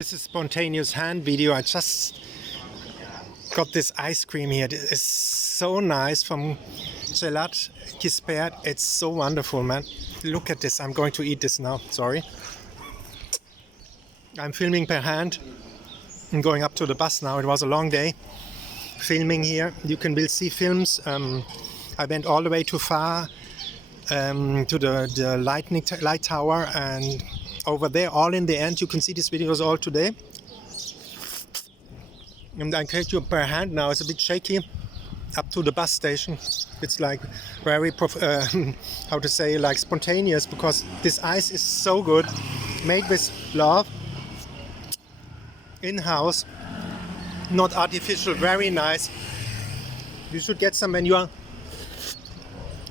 This is spontaneous hand video. I just got this ice cream here. It is so nice from Cadaques Costa. It's so wonderful, man. Look at this. I'm going to eat this now. Sorry. I'm filming per hand. I'm going up to the bus now. It was a long day filming here. You can will see films. I went all the way too far to the light tower, and over there, all in the end, you can see these videos all today. And I take you per hand now. It's a bit shaky. Up to the bus station. It's like very, how to say, like spontaneous, because this ice is so good, made with love, in-house, not artificial, very nice. You should get some when you are.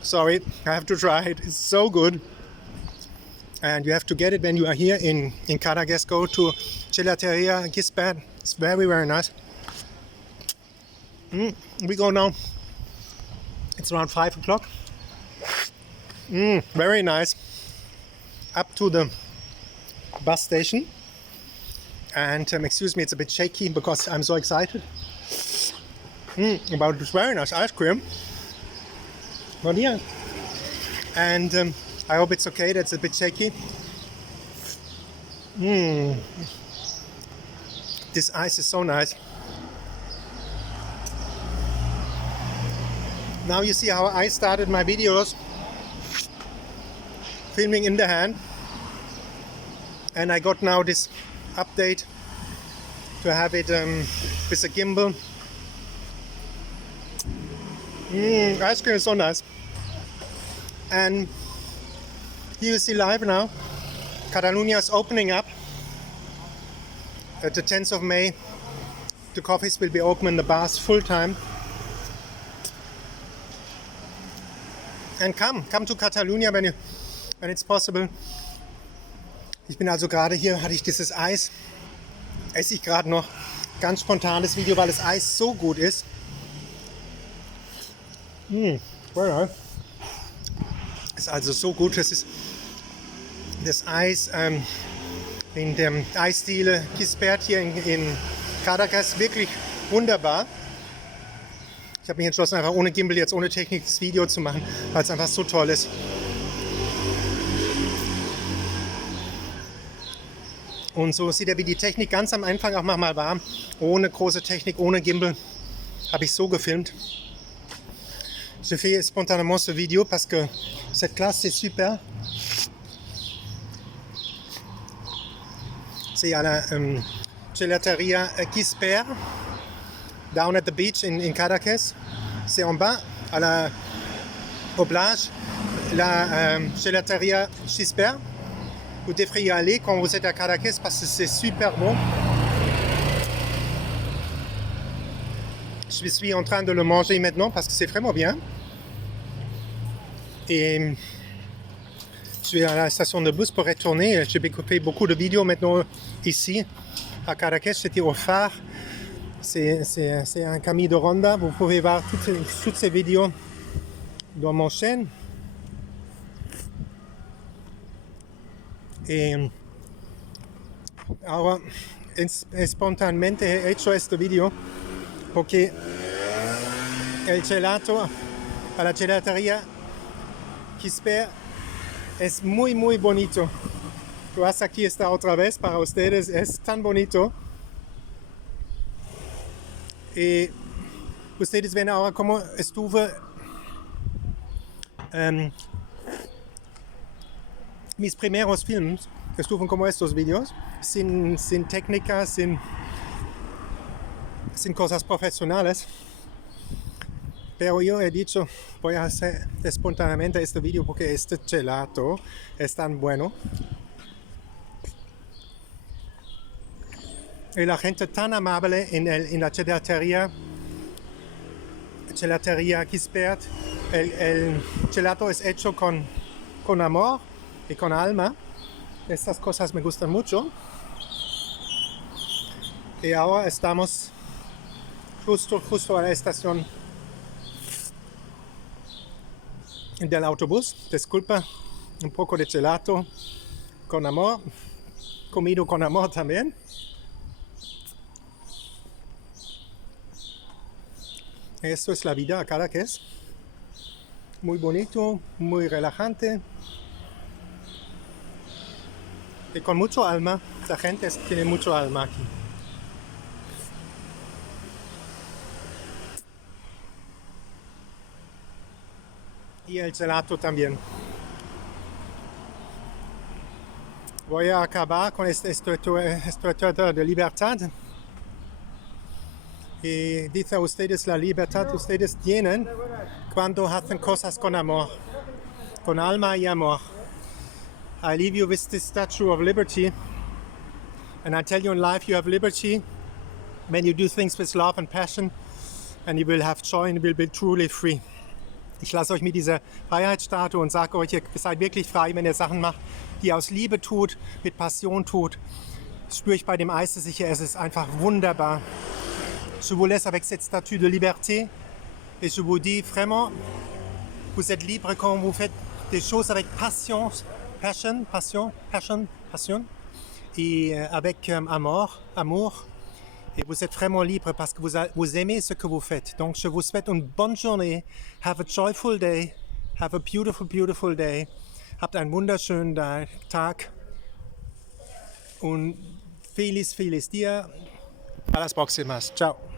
Sorry, I have to try it. It's so good. And you have to get it when you are here in Cadaques. Go to Cadaques Costa. It's very, very nice. We go now. It's around 5 o'clock. Very nice. Up to the bus station. And excuse me, it's a bit shaky because I'm so excited about this very nice ice cream. But yeah. And I hope it's okay. That's a bit shaky. This ice is so nice. Now you see how I started my videos, filming in the hand, and I got now this update to have it with a gimbal. Ice cream is so nice. And here you see live now, Catalonia is opening up. At the 10th of May, the coffees will be open in the bars full time. And come to Catalonia when it's possible. Ich bin also gerade hier, hatte ich dieses Eis, esse ich gerade noch. Ganz spontanes Video, weil das Eis so gut ist. Ist also so gut, das ist das Eis in der Eisdiele Gisbert hier in Cadaques, wirklich wunderbar. Ich habe mich entschlossen, einfach ohne Gimbal, jetzt ohne Technik das Video zu machen, weil es einfach so toll ist. Und so sieht er, wie die Technik ganz am Anfang auch mal war. Ohne große Technik, ohne Gimbal, habe ich so gefilmt. Je fais spontanément ce vidéo parce que cette classe c'est super. C'est à la gelateria Gisbert, down at the beach in Cadaques. C'est en bas, au plage, la gelateria Gisbert. Vous devriez y aller quand vous êtes à Cadaques parce que c'est super bon. Je suis en train de le manger maintenant parce que c'est vraiment bien. Et je suis à la station de bus pour retourner. J'ai fait beaucoup de vidéos maintenant ici à Cadaques. J'étais au phare. C'est un camis de Ronda. Vous pouvez voir toutes ces vidéos dans mon chaîne. Y ahora espontáneamente he hecho este video porque el gelato a la gelatería Gisbert es muy muy bonito. Tú vas aquí está otra vez para ustedes, es tan bonito. Y ustedes ven ahora cómo estuve mis primeros films estuvo como estos vídeos, sin técnica, sin cosas profesionales. Pero yo he dicho, voy a hacer espontáneamente este vídeo porque este gelato es tan bueno. Y la gente tan amable en la gelatería Gisbert. El gelato es hecho con amor y con alma. Estas cosas me gustan mucho. Y ahora estamos justo a la estación del autobús. Disculpa, un poco de gelato con amor, comido con amor también. Esto es la vida a Cadaques. Muy bonito, muy relajante. Y con mucho alma. La gente tiene mucho alma aquí. Y el gelato también. Voy a acabar con este estatuto de libertad. Y dice a ustedes la libertad ustedes tienen cuando hacen cosas con amor, con alma y amor. I leave you with this Statue of Liberty. And I tell you, in life you have liberty when you do things with love and passion, and you will have joy and you will be truly free. Ich lasse euch mit dieser Freiheitsstatue und sage euch, ihr seid wirklich frei, wenn ihr Sachen macht, die ihr aus Liebe tut, mit Passion tut. Das spüre ich bei dem Eis, das ich hier esse. Es ist einfach wunderbar. Je vous laisse avec cette statue de liberté et je vous dis vraiment, vous êtes libre quand vous faites des choses avec passion, et avec amour. Et vous êtes vraiment libre parce que vous aimez ce que vous faites. Donc je vous souhaite une bonne journée. Have a joyful day. Have a beautiful, beautiful day. Habt einen wunderschönen Tag. Und feliz, feliz día. A las próximas. Ciao.